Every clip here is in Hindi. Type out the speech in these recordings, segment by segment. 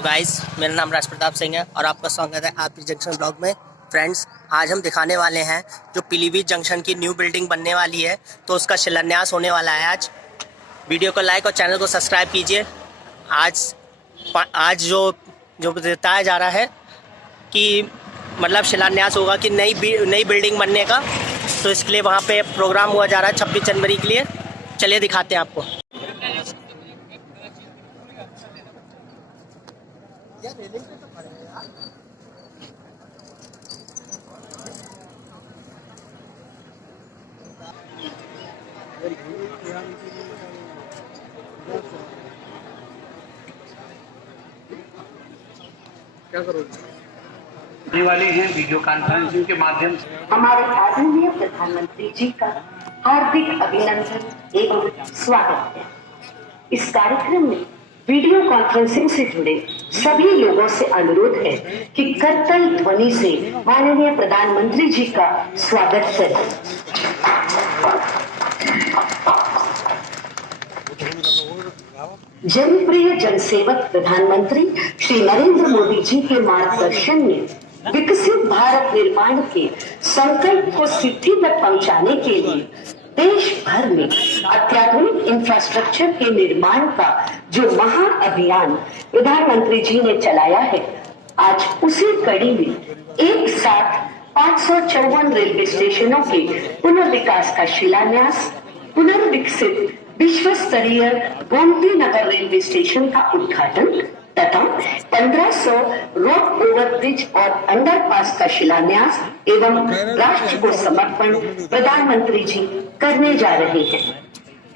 तो गाइस, मेरा नाम राज प्रताप सिंह है और आपका स्वागत है आपकी जंक्शन ब्लॉग में। फ्रेंड्स, आज हम दिखाने वाले हैं जो पीलीभीत जंक्शन की न्यू बिल्डिंग बनने वाली है, तो उसका शिलान्यास होने वाला है आज। वीडियो को लाइक और चैनल को सब्सक्राइब कीजिए। आज जो बताया जा रहा है कि मतलब शिलान्यास होगा कि नई बिल्डिंग बनने का, तो इसके लिए वहाँ पे प्रोग्राम हुआ जा रहा है 26 जनवरी के लिए। चलिए दिखाते हैं आपको। क्या करोगे वाली है वीडियो कॉन्फ्रेंसिंग के माध्यम से हमारे आदरणीय प्रधानमंत्री जी का हार्दिक अभिनंदन एवं स्वागत है। इस कार्यक्रम में वीडियो कॉन्फ्रेंसिंग से जुड़े सभी लोगों से अनुरोध है कि करतल ध्वनि से माननीय प्रधानमंत्री जी का स्वागत करें। जनप्रिय जनसेवक प्रधानमंत्री श्री नरेंद्र मोदी जी के मार्गदर्शन में विकसित भारत निर्माण के संकल्प को सिद्धि तक पहुंचाने के लिए देश भर में अत्याधुनिक इंफ्रास्ट्रक्चर के निर्माण का जो महाअभियान प्रधानमंत्री जी ने चलाया है, आज उसी कड़ी में एक साथ 554 रेलवे स्टेशनों के पुनर्विकास का शिलान्यास, पुनर्विकसित विश्व स्तरीय गोमती नगर रेलवे स्टेशन का उद्घाटन तथा 1500 रोड ओवरब्रिज और अंडरपास का शिलान्यास एवं राष्ट्र को समर्पण प्रधानमंत्री जी करने जा रहे हैं।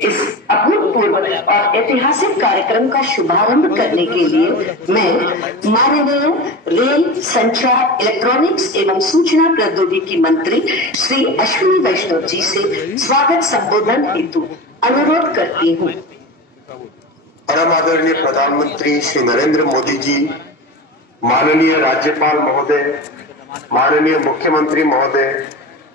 इस अभूतपूर्व और ऐतिहासिक कार्यक्रम का शुभारंभ करने के लिए मैं माननीय रेल, संचार, इलेक्ट्रॉनिक्स एवं सूचना प्रौद्योगिकी मंत्री श्री अश्विनी वैष्णव जी से स्वागत संबोधन हेतु अनुरोध करती हूँ। परम आदरणीय प्रधानमंत्री श्री नरेंद्र मोदी जी, माननीय राज्यपाल महोदय, माननीय मुख्यमंत्री महोदय,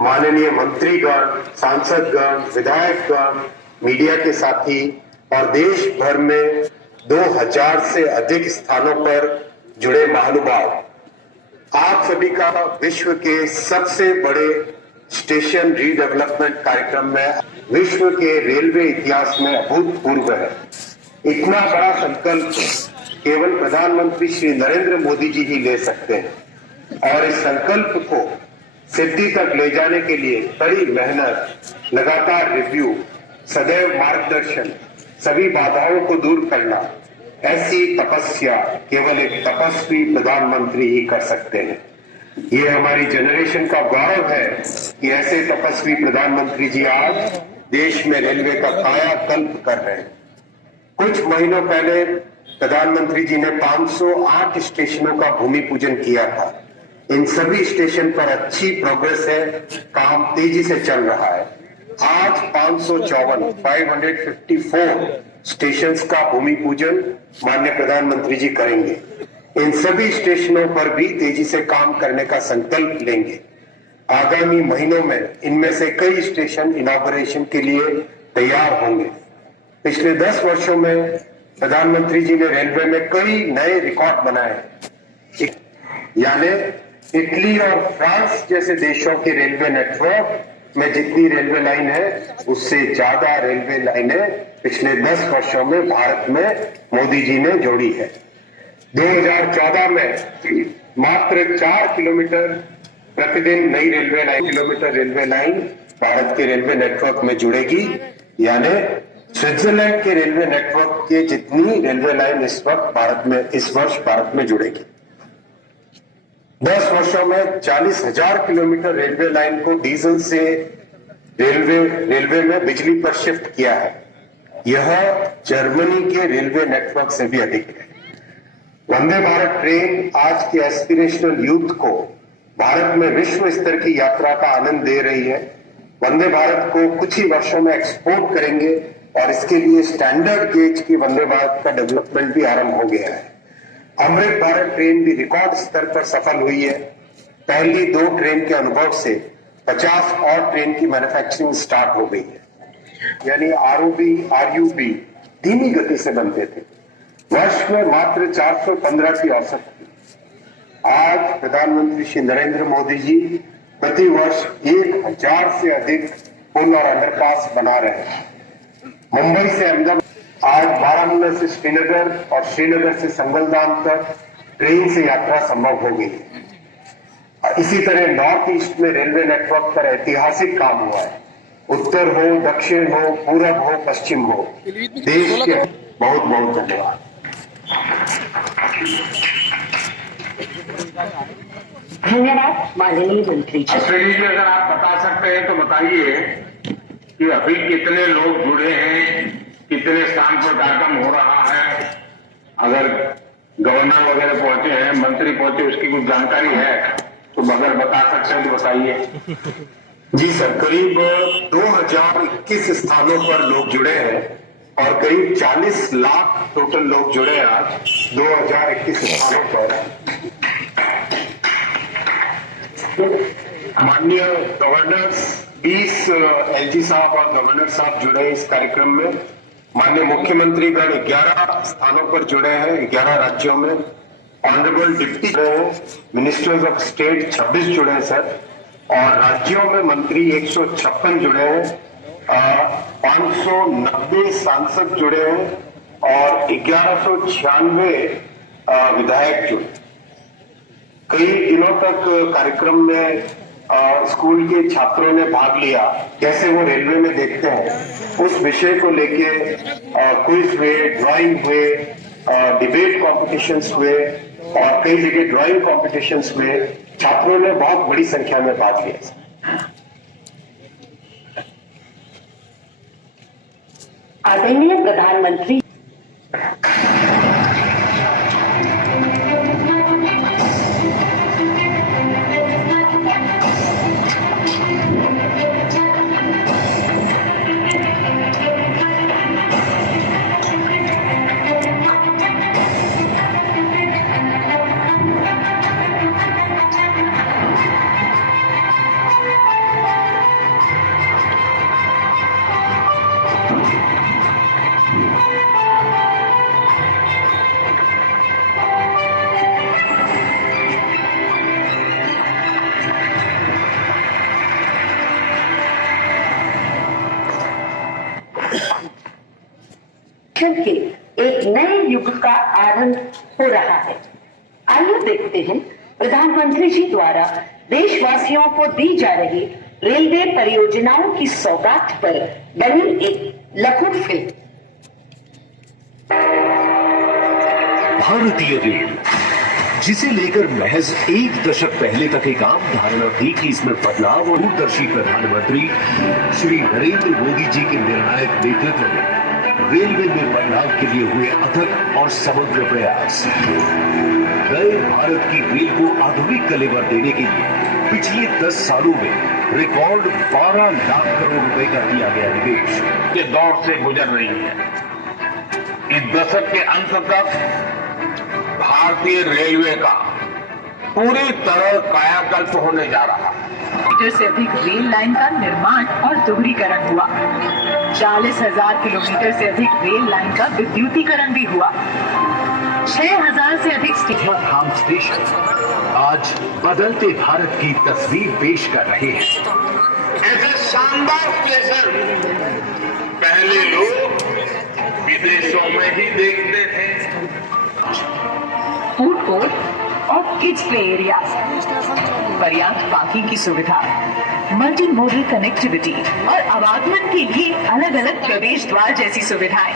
माननीय मंत्रीगण, सांसदगण, विधायकगण, मीडिया के साथी और देश भर में 2000 से अधिक स्थानों पर जुड़े महानुभाव, आप सभी का विश्व के सबसे बड़े स्टेशन रीडेवलपमेंट कार्यक्रम में विश्व के रेलवे इतिहास में अभूतपूर्व है। इतना बड़ा संकल्प केवल प्रधानमंत्री श्री नरेंद्र मोदी जी ही ले सकते हैं और इस संकल्प को सिद्धि तक ले जाने के लिए कड़ी मेहनत, लगातार रिव्यू, सदैव मार्गदर्शन, सभी बाधाओं को दूर करना, ऐसी तपस्या केवल एक तपस्वी प्रधानमंत्री ही कर सकते हैं। ये हमारी जनरेशन का गौरव है कि ऐसे तपस्वी प्रधानमंत्री जी आज देश में रेलवे का कायाकल्प कर रहे हैं। कुछ महीनों पहले प्रधानमंत्री जी ने 508 स्टेशनों का भूमि पूजन किया था। इन सभी स्टेशन पर अच्छी प्रोग्रेस है, काम तेजी से चल रहा है। आज 554 स्टेशंस का भूमि पूजन माननीय प्रधानमंत्री जी करेंगे। इन सभी स्टेशनों पर भी तेजी से काम करने का संकल्प लेंगे। आगामी महीनों में इनमें से कई स्टेशन इनॉग्रेशन के लिए तैयार होंगे। पिछले 10 वर्षों में प्रधानमंत्री जी ने रेलवे में कई नए रिकॉर्ड बनाए, यानी इटली और फ्रांस जैसे देशों के रेलवे नेटवर्क में जितनी रेलवे लाइन है, उससे ज्यादा रेलवे लाइनें पिछले 10 वर्षों में भारत में मोदी जी ने जोड़ी है। 2014 में मात्र 4 किलोमीटर प्रतिदिन नई रेलवे लाइन भारत के रेलवे नेटवर्क में जुड़ेगी, यानी स्विट्जरलैंड के रेलवे नेटवर्क के जितनी रेलवे लाइन इस वर्ष भारत में जुड़ेगी। 10 वर्षों में 40,000 किलोमीटर रेलवे लाइन को डीजल से रेलवे में बिजली पर शिफ्ट किया है। यह जर्मनी के रेलवे नेटवर्क से भी अधिक है। वंदे भारत ट्रेन आज के एस्पिरेशनल यूथ को भारत में विश्व स्तर की यात्रा का आनंद दे रही है। वंदे भारत को कुछ ही वर्षों में एक्सपोर्ट करेंगे और इसके लिए स्टैंडर्ड गेज की वंदे भारत का डेवलपमेंट भी आरंभ हो गया है। अमृत भारत ट्रेन भी रिकॉर्ड स्तर पर सफल हुई है। पहली 2 ट्रेन के अनुभव से 50 और ट्रेन की मैन्युफैक्चरिंग स्टार्ट हो गई है। यानी आरयूबी धीमी गति से बनते थे, वर्ष में मात्र 415 की औसत थी। आज प्रधानमंत्री श्री नरेंद्र मोदी जी प्रति वर्ष 1000 से अधिक पुल और अंडरपास बना रहे हैं। मुंबई से अहमदाबाद, आज बारामूला से श्रीनगर और श्रीनगर से संगलदाम तक ट्रेन से यात्रा संभव हो गई। इसी तरह नॉर्थ ईस्ट में रेलवे नेटवर्क पर ऐतिहासिक काम हुआ है। उत्तर हो, दक्षिण हो, पूरब हो, पश्चिम हो, देश के बहुत बहुत धन्यवाद। धन्यवाद माननीय मंत्री जी। अश्विनी जी, अगर आप बता सकते हैं तो बताइए कि अभी कितने लोग जुड़े हैं, कितने स्थान पर कार्यक्रम हो रहा है। अगर गवर्नर वगैरह पहुंचे हैं, मंत्री पहुंचे, उसकी कुछ जानकारी है तो अगर बता सकते हैं तो बताइए। जी सर, करीब 2021 स्थानों पर लोग जुड़े हैं और करीब 40 लाख टोटल लोग जुड़े हैं आज 2021 स्थानों पर। माननीय गवर्नर्स 20 एलजी साहब और गवर्नर साहब जुड़े हैं इस कार्यक्रम में। माननीय मुख्यमंत्रीगण 11 स्थानों पर जुड़े हैं, 11 राज्यों में। ऑनरेबल डिप्टी जुड़े हैं, मिनिस्टर्स ऑफ स्टेट 26 जुड़े हैं सर, और राज्यों में मंत्री 156 जुड़े हैं, 590 सांसद जुड़े हैं और 1196 विधायक जुड़े। कई दिनों तक कार्यक्रम में स्कूल के छात्रों ने भाग लिया, जैसे वो रेलवे में देखते हैं उस विषय को लेके क्विज हुए, ड्राइंग हुए, डिबेट कॉम्पिटिशन्स हुए और कई जगह ड्राइंग कॉम्पिटिशन्स हुए। छात्रों ने बहुत बड़ी संख्या में भाग लिया। आदरणीय प्रधानमंत्री के एक नए युग का आरंभ हो रहा है। आइए देखते हैं प्रधानमंत्री जी द्वारा देशवासियों को दी जा रही रेलवे परियोजनाओं की सौगात पर बनी एक लघु फिल्म। भारतीय रेल, जिसे लेकर महज एक दशक पहले तक एक आम धारणा थी कि इसमें बदलाव, और दूरदर्शी प्रधानमंत्री श्री नरेंद्र मोदी जी के निर्णायक नेतृत्व में रेलवे में बदलाव के लिए हुए अथक और समग्र प्रयास। नए भारत की रेल को आधुनिक कलेवर देने के लिए पिछले 10 सालों में रिकॉर्ड 12 लाख करोड़ रुपए का किया गया निवेश के दौर से गुजर रही है। इस दशक के अंत तक भारतीय रेलवे का पूरी तरह कायाकल्प होने जा रहा है। मीटर से अधिक रेल लाइन का निर्माण और दोहरीकरण हुआ। 40,000 किलोमीटर से अधिक रेल लाइन का विद्युतीकरण भी हुआ। 6,000 से अधिक स्टेशन आज बदलते भारत की तस्वीर पेश कर रहे हैं। ऐसे शानदार स्टेशन पहले लोग विदेशों में ही देखते थे। फूड कोर्ट और किड्स प्ले एरिया, पर्याप्त पार्किंग की सुविधा, मल्टी मोडल कनेक्टिविटी और आवागमन के लिए अलग अलग प्रवेश द्वार जैसी सुविधाएं।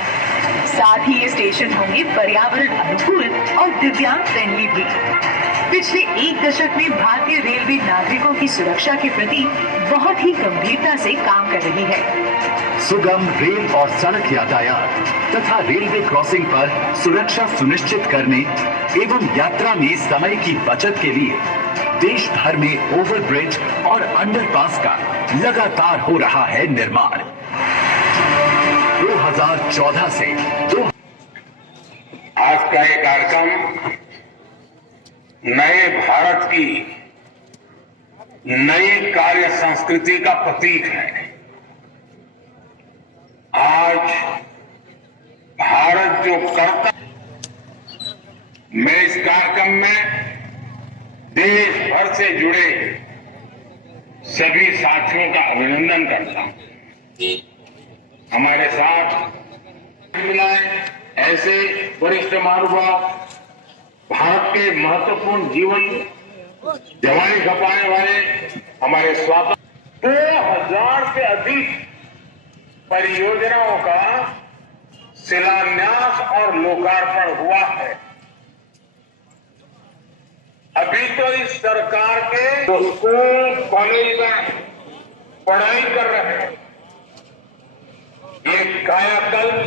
साथ ही ये स्टेशन होंगे पर्यावरण अनुकूल और दिव्यांग फ्रेंडली भी। पिछले एक दशक में भारतीय रेलवे नागरिकों की सुरक्षा के प्रति बहुत ही गंभीरता से काम कर रही है। सुगम रेल और सड़क यातायात तथा रेलवे क्रॉसिंग पर सुरक्षा सुनिश्चित करने एवं यात्रा में समय की बचत के लिए देश भर में ओवरब्रिज और अंडरपास का लगातार हो रहा है निर्माण। 2014 से आज का ये कार्यक्रम नए भारत की नई कार्य संस्कृति का प्रतीक है। आज भारत जो करता मैं इस कार्यक्रम में देश भर से जुड़े सभी साथियों का अभिनंदन करता हूं। हमारे साथ मिलाए ऐसे वरिष्ठ महानुभाव, भारत के महत्वपूर्ण जीवन जवानी खपाने वाले हमारे स्वास्थ्य 2000 से अधिक परियोजनाओं का शिलान्यास और लोकार्पण हुआ है। अभी तो इस सरकार के स्कूल कॉलेज में पढ़ाई कर रहे हैं, ये कायाकल्प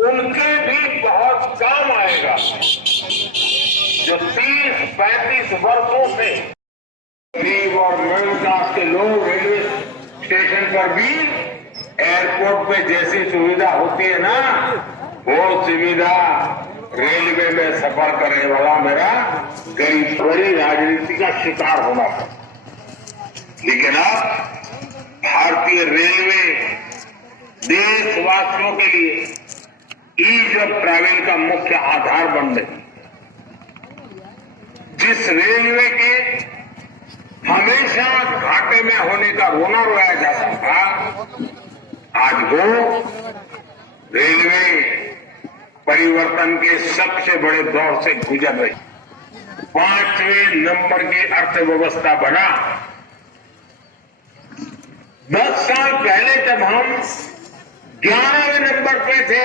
उनके भी बहुत काम आएगा जो 30-35 वर्षों से गरीब और मिडिल क्लास के लोग रेलवे स्टेशन पर भी एयरपोर्ट पे जैसी सुविधा होती है ना, वो सुविधा रेलवे में सफर करने वाला मेरा गरीब बड़ी राजनीति का शिकार होना था। लेकिन अब भारतीय रेलवे देशवासियों के लिए ईज ऑफ ट्रैवल का मुख्य आधार बन गई। जिस रेलवे के हमेशा घाटे में होने का रोना रोया जाता था, आज वो रेलवे परिवर्तन के सबसे बड़े दौर से गुजर रही। 5वें नंबर की अर्थव्यवस्था बना। 10 साल पहले जब हम 11वें नंबर पे थे,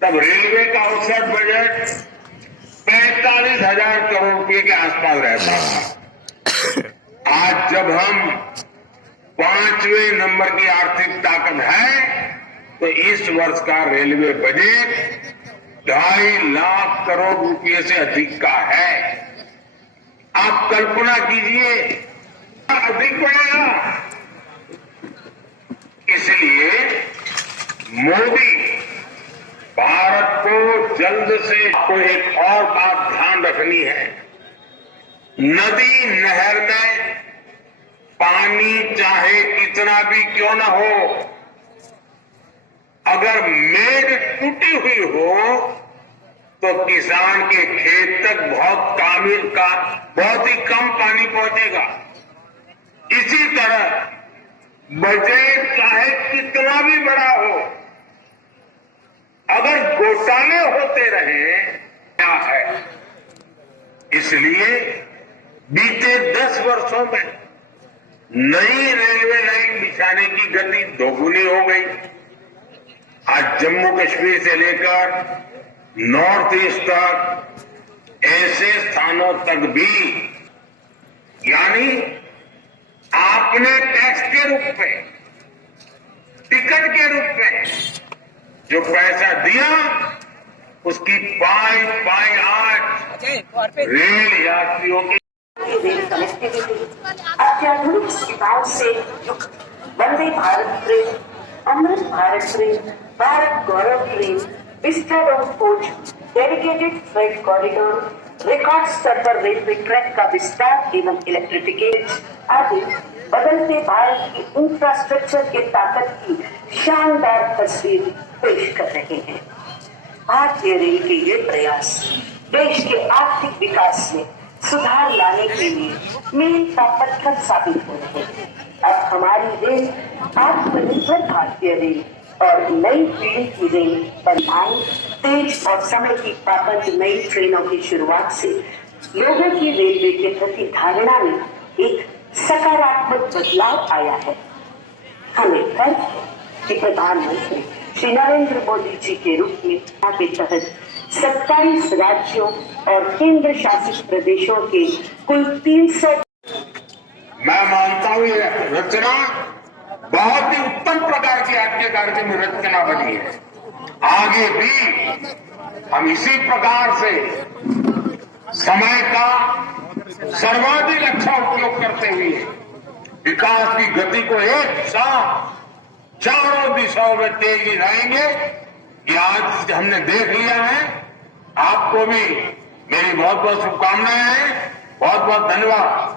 तब रेलवे का औसत बजट 45,000 करोड़ रुपए के आसपास रहता था। आज जब हम 5वें नंबर की आर्थिक ताकत है, तो इस वर्ष का रेलवे बजट 2.5 लाख करोड़ रुपए से अधिक का है। आप कल्पना कीजिए, अधिक बढ़ेगा। इसलिए मोदी भारत को जल्द से कोई एक और बात ध्यान रखनी है। नदी नहर में पानी चाहे कितना भी क्यों न हो, अगर मेघ टूटी हुई हो तो किसान के खेत तक बहुत ही कम पानी पहुंचेगा। इसी तरह बजट चाहे कितना भी बड़ा हो, अगर घोटाले होते रहे क्या है। इसलिए बीते 10 वर्षों में नई रेलवे लाइन बिछाने की गति दोगुनी हो गई। आज जम्मू कश्मीर से लेकर नॉर्थ ईस्ट तक ऐसे स्थानों तक भी, यानी आपने टैक्स के रूप में, टिकट के रूप में जो पैसा दिया, उसकी पाई आज रेल यात्रियों की रेल कनेक्टिविटी, अत्याधुनिक सुविधाओं से युक्त Vande Bharat train, Amrit Bharat train, Bharat Gaurav train, vistadome coach, dedicated freight corridor, record स्तर पर रेलवे ट्रैक का विस्तार एवं इलेक्ट्रिफिकेशन आदि बदलते भारत की इंफ्रास्ट्रक्चर के ताकत की शानदार तस्वीर पेश कर रहे हैं। भारतीय रेल के ये प्रयास देश के आर्थिक विकास में सुधार लाने के लिए मील का पत्थर साबित हो रहे हैं। अब हमारी रेल आत्मनिर्भर भारतीय रेल और नई पीढ़ी की रेल परिवहन, तेज और समय की पाबंद नई ट्रेनों की शुरुआत से लोगों की रेलवे के प्रति धारणा में एक सकारात्मक बदलाव आया है। हमें गर्व है कि प्रधानमंत्री श्री नरेंद्र मोदी जी के रूप में के तहत 27 राज्यों और केंद्र शासित प्रदेशों के कुल 300। मैं मानता हूं ये रचना बहुत ही उत्तम प्रकार की आज के कार्यक्रम में रचना बनी है। आगे भी हम इसी प्रकार से समय का सर्वाधिक अच्छा उपयोग करते हुए विकास की गति को एक साथ चारों दिशाओं में तेजी लाएंगे। ये आज हमने देख लिया है। आपको भी मेरी बहुत बहुत शुभकामनाएं हैं। बहुत बहुत धन्यवाद।